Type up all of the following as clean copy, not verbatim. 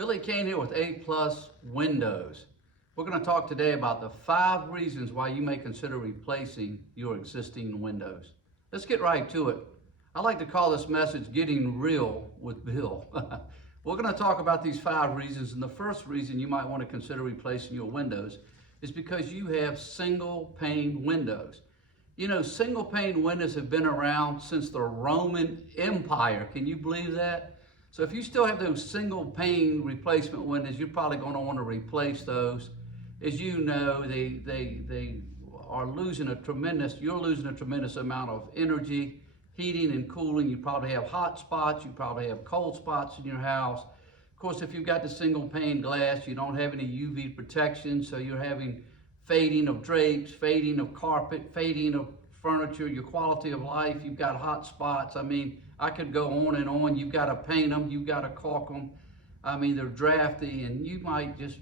Billy Kane here with A+ Windows. We're going to talk today about the 5 reasons why you may consider replacing your existing windows. Let's get right to it. I like to call this message Getting Real with Bill. We're going to talk about these 5 reasons, and the first reason you might want to consider replacing your windows is because you have single pane windows. You know, single pane windows have been around since the Roman Empire. Can you believe that? So if you still have those single pane replacement windows, you're probably going to want to replace those. As you know, they are losing you're losing a tremendous amount of energy, heating and cooling. You probably have hot spots, you probably have cold spots in your house. Of course, if you've got the single pane glass, you don't have any UV protection, so you're having fading of drapes, fading of carpet, fading of furniture, your quality of life. You've got hot spots. I mean, I could go on and on. You've got to paint them, you've got to caulk them. I mean, they're drafty, and you might just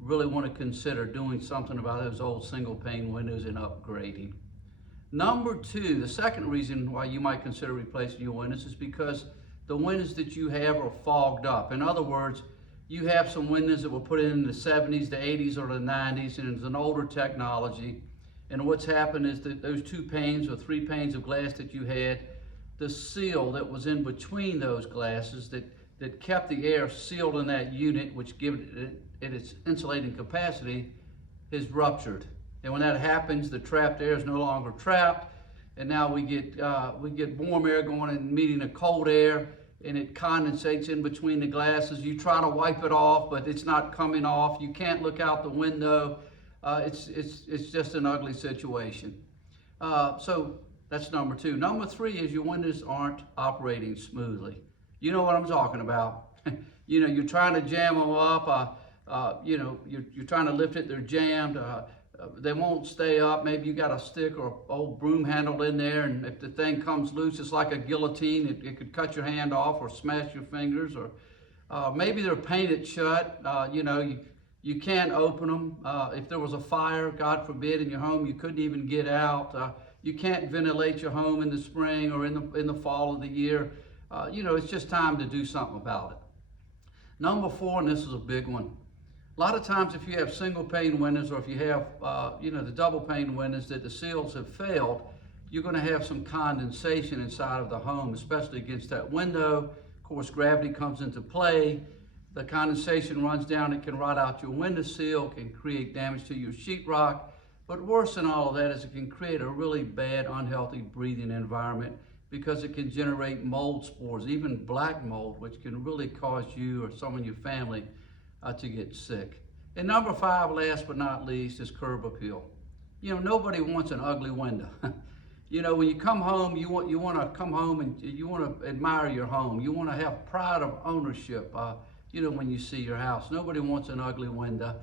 really want to consider doing something about those old single pane windows and upgrading. Number 2, the second reason why you might consider replacing your windows is because the windows that you have are fogged up. In other words, you have some windows that were put in the 70s, the 80s, or the 90s, and it's an older technology. And what's happened is that those 2 panes or 3 panes of glass that you had, the seal that was in between those glasses that kept the air sealed in that unit, which gives it its insulating capacity, is ruptured. And when that happens, the trapped air is no longer trapped, and now we get warm air going and meeting a cold air, and it condensates in between the glasses. You try to wipe it off, but it's not coming off. You can't look out the window. It's just an ugly situation. So that's number 2. Number 3 is your windows aren't operating smoothly. You know what I'm talking about. You know, you're trying to jam them up. You know, you're trying to lift it, they're jammed. They won't stay up. Maybe you got a stick or old broom handle in there, and if the thing comes loose, it's like a guillotine. It could cut your hand off or smash your fingers. Or maybe they're painted shut. You know, you can't open them. If there was a fire, God forbid, in your home, you couldn't even get out. You can't ventilate your home in the spring or in the fall of the year. You know, it's just time to do something about it. Number 4, and this is a big one. A lot of times if you have single pane windows, or if you have, you know, the double pane windows that the seals have failed, you're going to have some condensation inside of the home, especially against that window. Of course, gravity comes into play. The condensation runs down, it can rot out your window seal, can create damage to your sheetrock. But worse than all of that is it can create a really bad, unhealthy breathing environment, because it can generate mold spores, even black mold, which can really cause you or someone in your family to get sick. And number 5, last but not least, is curb appeal. You know, nobody wants an ugly window. You know, when you come home, you want to come home and you want to admire your home. You want to have pride of ownership. You know, when you see your house, nobody wants an ugly window.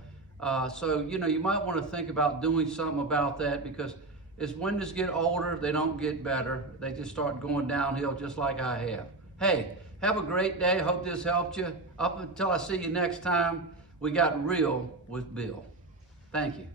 So, you know, you might want to think about doing something about that, because as windows get older, they don't get better. They just start going downhill, just like I have. Hey, have a great day. Hope this helped you. Up until I see you next time, we got real with Bill. Thank you.